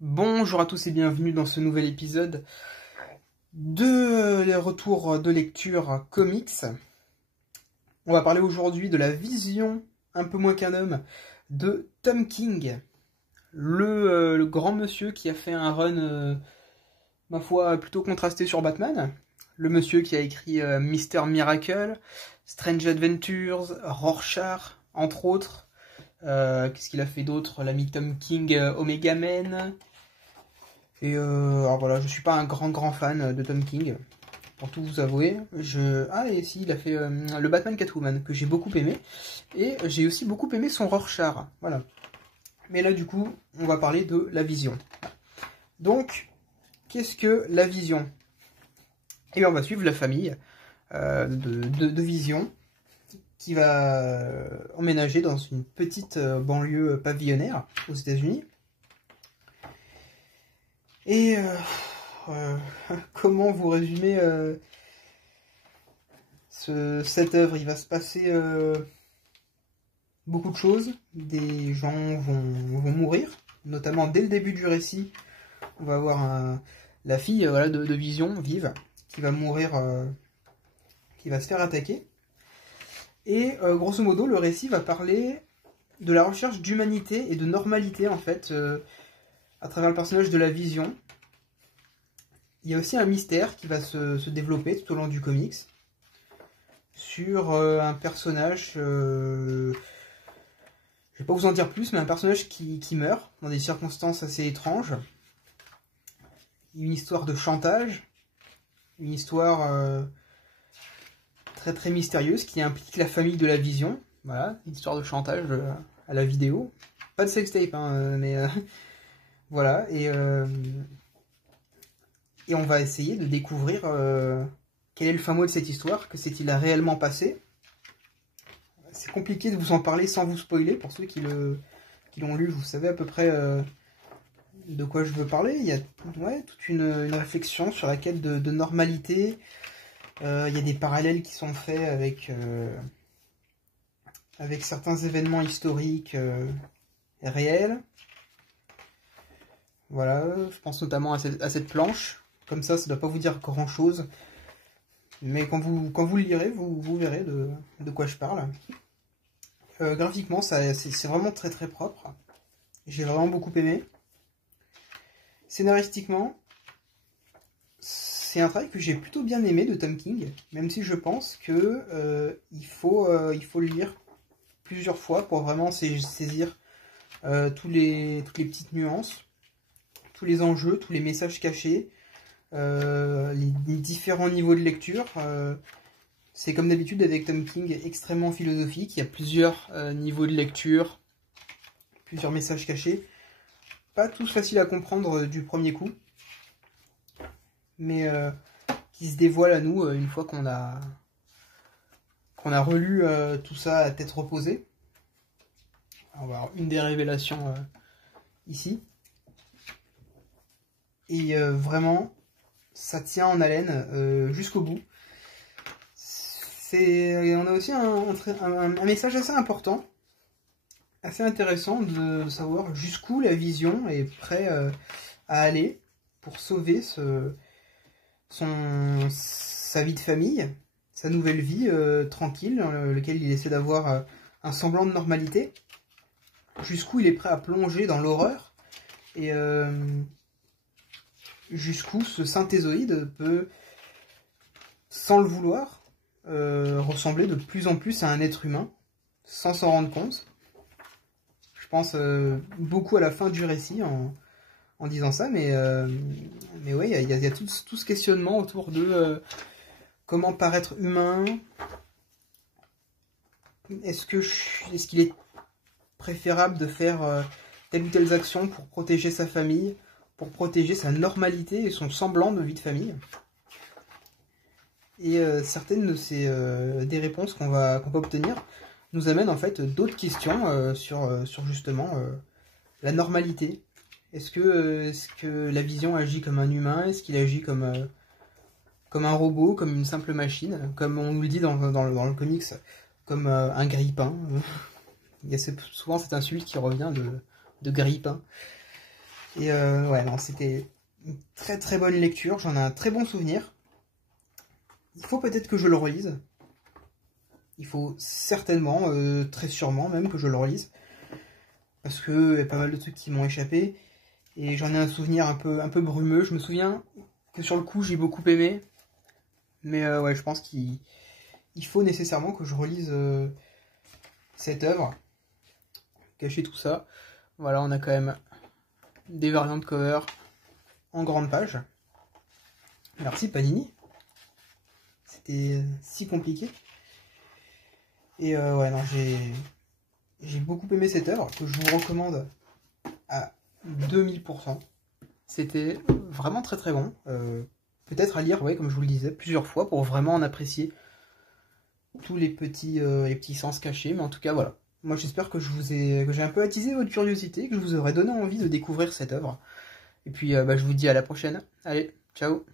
Bonjour à tous et bienvenue dans ce nouvel épisode de les retours de lecture comics. On va parler aujourd'hui de la vision, un peu moins qu'un homme, de Tom King, le grand monsieur qui a fait un run, ma foi, plutôt contrasté sur Batman. Le monsieur qui a écrit Mr. Miracle, Strange Adventures, Rorschach, entre autres. Qu'est-ce qu'il a fait d'autre? L'ami Tom King, Omega Men. Et alors voilà, je suis pas un grand fan de Tom King, pour tout vous avouer. Ah, et si, il a fait le Batman Catwoman, que j'ai beaucoup aimé. Et j'ai aussi beaucoup aimé son Rorschach, voilà. Mais là, du coup, on va parler de la vision. Donc, qu'est-ce que la vision? Et bien, on va suivre la famille de Vision, qui va emménager dans une petite banlieue pavillonnaire aux États-Unis. Et comment vous résumer cette œuvre? Il va se passer beaucoup de choses. Des gens vont mourir, notamment dès le début du récit. On va avoir la fille voilà, de Vision, Vive, qui va mourir, qui va se faire attaquer. Et grosso modo, le récit va parler de la recherche d'humanité et de normalité, en fait, à travers le personnage de la Vision. Il y a aussi un mystère qui va se développer tout au long du comics sur un personnage, je vais pas vous en dire plus, mais un personnage qui meurt dans des circonstances assez étranges. Une histoire de chantage, une histoire très mystérieuse qui implique la famille de la Vision. Voilà, une histoire de chantage à la vidéo. Pas de sextape, hein, mais voilà. Et on va essayer de découvrir quel est le fin mot de cette histoire, que s'est-il réellement passé. C'est compliqué de vous en parler sans vous spoiler. Pour ceux qui l'ont lu, vous savez à peu près de quoi je veux parler. Il y a toute une réflexion sur la quête de normalité. Il y a des parallèles qui sont faits avec certains événements historiques réels. Voilà, je pense notamment à cette planche. Comme ça ne doit pas vous dire grand-chose. Mais quand vous le lirez, vous verrez de quoi je parle. Graphiquement, c'est vraiment très propre. J'ai vraiment beaucoup aimé. Scénaristiquement, c'est un travail que j'ai plutôt bien aimé de Tom King, même si je pense que il faut le lire plusieurs fois pour vraiment saisir toutes les petites nuances, tous les enjeux, tous les messages cachés, les différents niveaux de lecture. C'est comme d'habitude avec Tom King, extrêmement philosophique. Il y a plusieurs niveaux de lecture, plusieurs messages cachés. Pas tous faciles à comprendre du premier coup, mais qui se dévoilent à nous une fois qu'on a relu tout ça à tête reposée. Alors, on va avoir une des révélations ici. Et vraiment, ça tient en haleine jusqu'au bout. On a aussi un message assez important, assez intéressant de savoir jusqu'où la Vision est prête à aller pour sauver sa vie de famille, sa nouvelle vie tranquille, dans laquelle il essaie d'avoir un semblant de normalité. Jusqu'où il est prêt à plonger dans l'horreur et jusqu'où ce synthézoïde peut, sans le vouloir, ressembler de plus en plus à un être humain, sans s'en rendre compte. Je pense beaucoup à la fin du récit en disant ça, mais ouais, il y a tout ce questionnement autour de comment paraître humain. Est-ce qu'il est préférable de faire telle ou telle action pour protéger sa famille, pour protéger sa normalité et son semblant de vie de famille? Et certaines de des réponses qu'on va obtenir nous amènent en fait d'autres questions sur justement la normalité. Est-ce que la Vision agit comme un humain? Est-ce qu'il agit comme un robot, comme une simple machine? Comme on nous le dit dans le comics, comme un grille-pain. Il y a souvent cette insulte qui revient de grille-pain. Et ouais, non, c'était une très très bonne lecture, j'en ai un très bon souvenir. Il faut peut-être que je le relise. Il faut certainement, très sûrement même que je le relise. Parce que y a pas mal de trucs qui m'ont échappé. Et j'en ai un souvenir un peu brumeux. Je me souviens que sur le coup j'ai beaucoup aimé. Mais ouais, je pense qu'il faut nécessairement que je relise cette œuvre. Cacher tout ça. Voilà, on a quand même des variantes de cover en grande page. Merci Panini. C'était si compliqué. Et ouais, non, j'ai beaucoup aimé cette œuvre que je vous recommande à 2000%. C'était vraiment très très bon. Peut-être à lire, ouais, comme je vous le disais, plusieurs fois pour vraiment en apprécier tous les petits sens cachés. Mais en tout cas, voilà. Moi, j'espère que j'ai un peu attisé votre curiosité, que je vous aurais donné envie de découvrir cette œuvre. Et puis, bah, je vous dis à la prochaine. Allez, ciao!